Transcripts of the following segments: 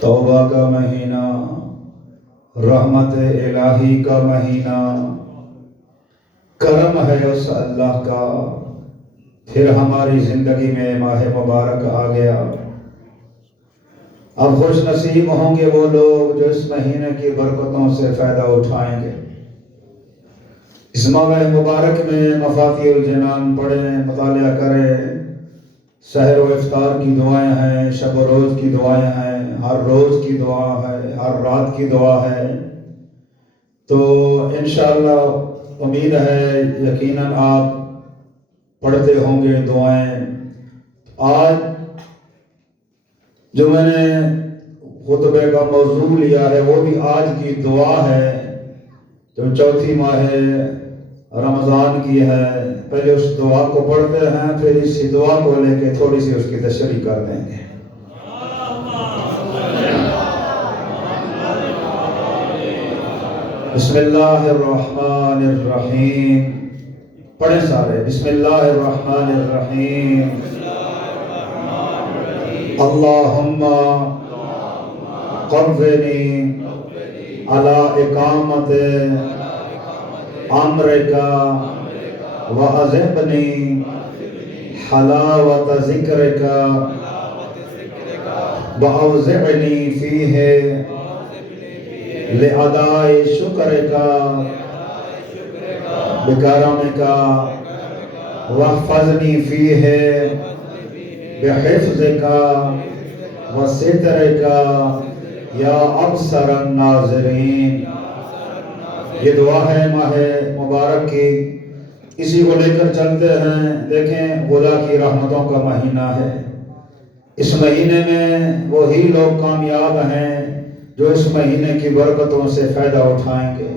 توبہ کا مہینہ، رحمت الہی کا مہینہ، کرم ہے اس اللہ کا۔ پھر ہماری زندگی میں ماہ مبارک آ گیا۔ اب خوش نصیب ہوں گے وہ لوگ جو اس مہینے کی برکتوں سے فائدہ اٹھائیں گے۔ اس ماہ مبارک میں مفاتیح الجنان پڑھیں، مطالعہ کریں۔ سحر و افطار کی دعائیں ہیں، شب و روز کی دعائیں ہیں، ہر روز کی دعا ہے، ہر رات کی دعا ہے۔ تو انشاءاللہ امید ہے یقیناً آپ پڑھتے ہوں گے دعائیں۔ آج جو میں نے خطبے کا موضوع لیا ہے وہ بھی آج کی دعا ہے جو چوتھی ماہ رمضان کی ہے۔ پہلے اس دعا کو پڑھتے ہیں، پھر اسی دعا کو لے کے تھوڑی سی اس کی تشریح کر دیں گے۔ بسم اللہ الرحمن الرحیم، پڑھیں سارے، بسم اللہ الرحمن الرحیم۔ اللہم قوّنی علی اقامت امرک وَأَذِقْنِي حلاوة ذکرک وَأَوْزِعْنِي فِيهِ لِأَدَاءِ شُکرک بِکرمک وَاحْفَظْنِي فِيهِ بِحِفْظِکَ وَسِتْرِکَ یا ابصر الناظرین۔ یہ دعا ہے ماہ مبارک کی، اسی کو لے کر چلتے ہیں۔ دیکھیں خدا کی رحمتوں کا مہینہ ہے۔ اس مہینے میں وہی لوگ کامیاب ہیں جو اس مہینے کی برکتوں سے فائدہ اٹھائیں گے،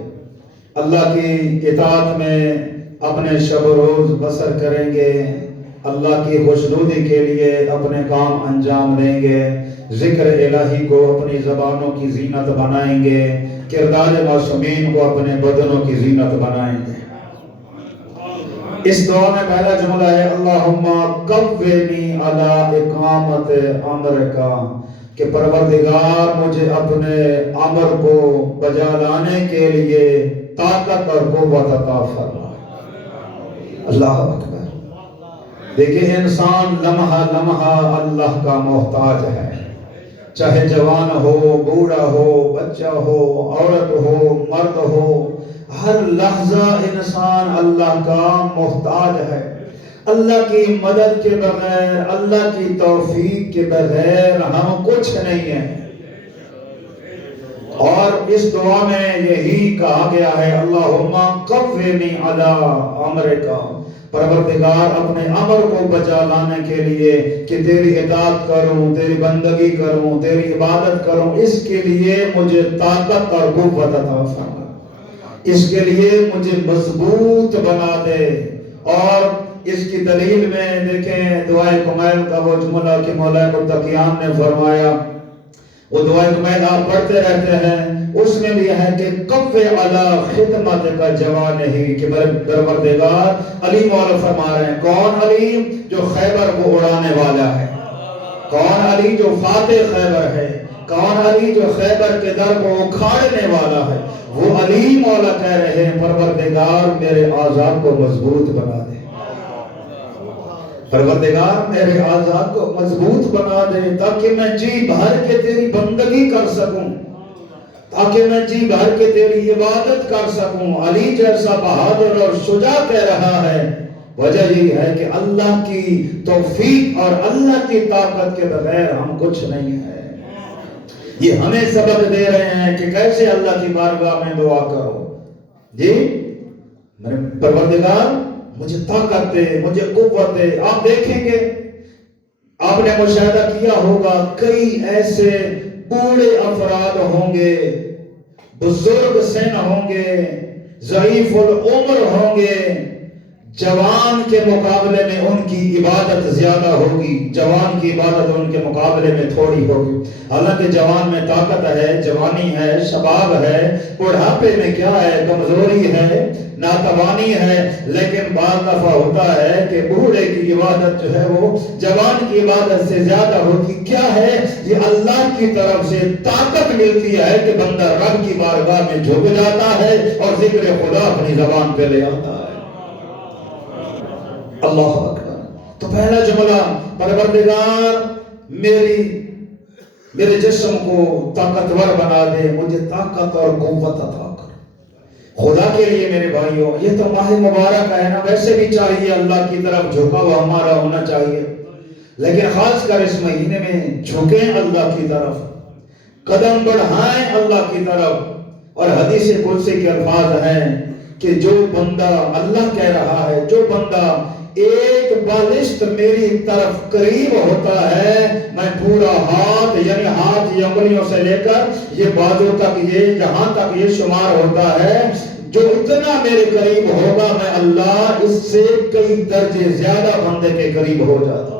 اللہ کی اطاعت میں اپنے شب و روز بسر کریں گے، اللہ کی خوشنودی کے لیے اپنے کام انجام دیں گے، ذکر الہی کو اپنی زبانوں کی زینت بنائیں گے، کردار معصومین کو اپنے بدنوں کی زینت بنائیں گے۔ اس دعا میں پہلا جملہ ہے اللہم قوّنی علی اقامت امرک، کہ پروردگار مجھے اپنے امر کو بجا لانے کے لیے طاقت اور قوت عطا فرما۔ اللہ اکبر۔ دیکھیں انسان لمحہ لمحہ اللہ کا محتاج ہے، چاہے جوان ہو، بوڑھا ہو، بچہ ہو، عورت ہو، مرد ہو، ہر لحظہ انسان اللہ کا محتاج ہے۔ اللہ کی مدد کے بغیر، اللہ کی توفیق کے بغیر ہم کچھ نہیں ہیں۔ اور اس دعا میں یہی کہا گیا ہے اللہم قوّنی علی امرک، پروردگار اپنے امر کو بجا لانے کے لیے کہ تیری اطاعت کروں، تیری بندگی کروں، تیری عبادت کروں، اس کے لیے مجھے طاقت اور قوت عطا فرما، اس کے لیے مجھے مضبوط بنا دے۔ اور اس کی دلیل میں دیکھیں دعائے کمیل کا وہ جملہ کہ مولا متقیان نے فرمایا، وہ دعائے کمیل آپ پڑھتے رہتے ہیں، اس میں بھی ہے کہ قوّ علی خدمت کا جوان ہی، کہ پروردگار علی مولا فرما رہے ہیں، کون علی؟ جو خیبر کو اڑانے والا ہے، کون علی؟ جو فاتح خیبر ہے، کون علی؟ جو خیبر کے در کو اکھاڑنے والا ہے، وہ علی مولا کہہ رہے ہیں پروردگار میرے اعضاء کو مضبوط بنا دے، پروردگار میرے اعضاء کو مضبوط بنا دے تاکہ میں جی بھر کے تیری بندگی کر سکوں، تاکہ میں جی بھر کے تیری عبادت کر سکوں۔ علی جیسا بہادر اور شجاع کہہ رہا ہے، وجہ یہ ہے کہ اللہ کی توفیق اور اللہ کی طاقت کے بغیر ہم کچھ نہیں ہیں۔ یہ ہمیں سبق دے رہے ہیں کہ کیسے اللہ کی بارگاہ میں دعا کرو۔ جی میرے پروردگار مجھے طاقت دے، مجھے قوت دے۔ آپ دیکھیں گے، آپ نے مشاہدہ کیا ہوگا، کئی ایسے بوڑھے افراد ہوں گے، بزرگ سن ہوں گے، ضعیف العمر ہوں گے، جوان کے مقابلے میں ان کی عبادت زیادہ ہوگی، جوان کی عبادت ان کے مقابلے میں تھوڑی ہوگی۔ حالانکہ جوان میں طاقت ہے، جوانی ہے، شباب ہے، بڑھاپے میں کیا ہے، کمزوری ہے، ناتوانی ہے، لیکن بعض دفعہ ہوتا ہے کہ بوڑھے کی عبادت جو ہے وہ جوان کی عبادت سے زیادہ ہوتی۔ کیا ہے یہ؟ اللہ کی طرف سے طاقت ملتی ہے کہ بندہ رب کی بارگاہ میں جھک جاتا ہے اور ذکر خدا اپنی زبان پہ لے آتا ہے۔ اللہ اکبر۔ تو پہلا جملہ، پروردگار میرے جسم کو طاقتور بنا دے، مجھے طاقت اور قوت عطا کر۔ خدا کے لیے میرے بھائیوں، یہ تو ماہ مبارک ہے نا، ویسے بھی چاہیے اللہ کی طرف جھکا ہوا ہمارا ہونا چاہیے، لیکن خاص کر اس مہینے میں جھکیں اللہ کی طرف، قدم بڑھائیں اللہ کی طرف۔ اور حدیث قدسی کے الفاظ ہیں کہ جو بندہ، اللہ کہہ رہا ہے، جو بندہ ایک بالشت میری طرف قریب ہوتا ہے، میں پورا ہاتھ، یعنی ہاتھ یہ انگلیوں سے لے کر یہ بازو تک، یہ جہاں تک یہ شمار ہوتا ہے، جو اتنا میرے قریب ہوگا، میں اللہ اس سے کئی درجے زیادہ بندے کے قریب ہو جاتا ہوں۔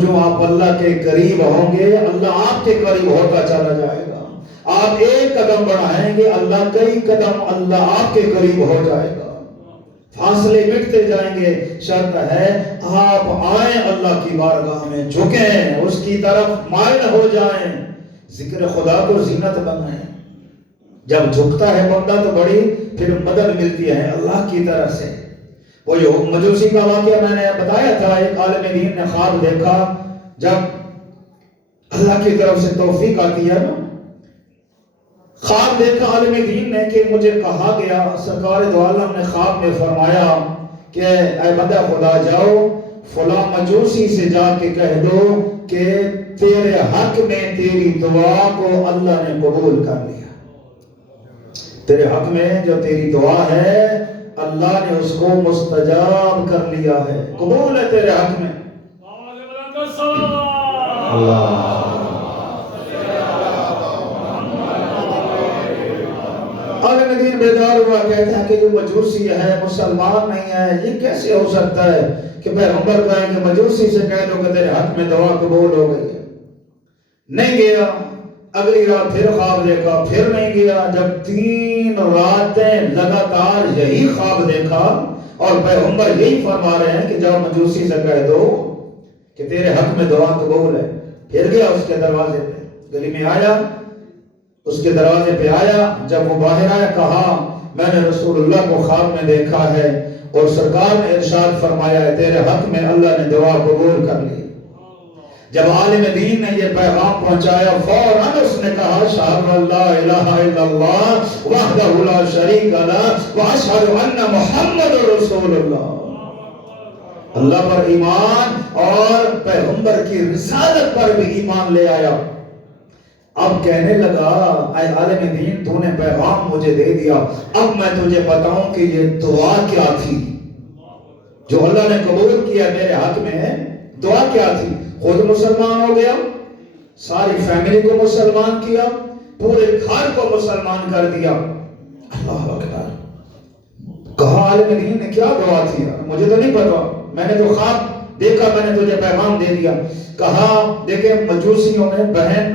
جو آپ اللہ کے قریب ہوں گے، اللہ آپ کے قریب ہوتا چلا جائے گا۔ آپ ایک قدم بڑھائیں گے، اللہ کئی قدم اللہ آپ کے قریب ہو جائے گا۔ فاصلے مٹتے جائیں گے۔ شرط ہے آپ آئیں اللہ کی بارگاہ میں، جھکیں، اس کی طرف مائل ہو جائیں، ذکر خدا کو زینت بنائیں۔ جب جھکتا ہے بندہ تو بڑی پھر مدد ملتی ہے اللہ کی طرف سے۔ وہ مجوسی کا واقعہ میں نے بتایا تھا، ایک عالم دین نے خواب دیکھا، جب اللہ کی طرف سے توفیق آتی ہے نا، خواب دیکھا عالم دین نے کہ مجھے کہا گیا، سرکار دو عالم نے خواب میں فرمایا کہ اے بندہ خدا، جاؤ فلاں مجوسی سے جا کے کہہ دو کہ تیرے حق میں تیری دعا کو اللہ نے قبول کر لیا۔ تیرے حق میں جو تیری دعا ہے اللہ نے اس کو مستجاب کر لیا ہے، قبول ہے تیرے حق میں۔ اللہ عالم دین بیدار ہوا، کہتا ہے کہ جو مجوسی ہے، مسلمان نہیں ہے، یہ کیسے ہو سکتا ہے کہ پیغمبر کہیں کہ مجوسی سے کہہ دو کہ تیرے حق میں دعا قبول ہو گئی ہے۔ نہیں گیا، اگلی رات پھر خواب دیکھا، پھر نہیں گیا۔ جب 3 راتیں لگاتار یہی خواب دیکھا اور پیغمبر یہی فرما رہے ہیں کہ جاؤ مجوسی سے کہہ دو کہ تیرے حق میں دعا قبول ہے، پھر گیا اس کے دروازے پہ، گلی میں آیا، اس کے دروازے پہ آیا، جب وہ باہر آیا کہا میں نے رسول اللہ کو خواب میں دیکھا ہے اور سرکار نے ارشاد فرمایا ہے تیرے حق میں اللہ نے دعا قبول کر لی۔ جب عالم دین نے یہ پیغام پہنچایا، فوراً اس نے کہا اشہد ان لا الہ الا اللہ وحدہ لا شریک لہ واشہد ان محمد رسول اللہ۔ اللہ پر ایمان اور پیغمبر کی رسالت پر بھی ایمان لے آیا۔ اب کہنے لگا اے عالم دین، تو نے پیغام مجھے دے دیا، اب میں تجھے بتاؤں کہ یہ دعا کیا تھی جو اللہ نے قبول کیا میرے حق میں۔ دعا کیا تھی؟ خود مسلمان ہو گیا، ساری فیملی کو مسلمان کیا، پورے گھر کو مسلمان کر دیا۔ اللہ اکبر۔ کہا عالم دین نے کیا دعا تھی؟ مجھے تو نہیں پتا، میں نے تو خواب دیکھا، میں نے تجھے پیغام دے دیا۔ کہا دیکھیں مجوسیوں میں بہن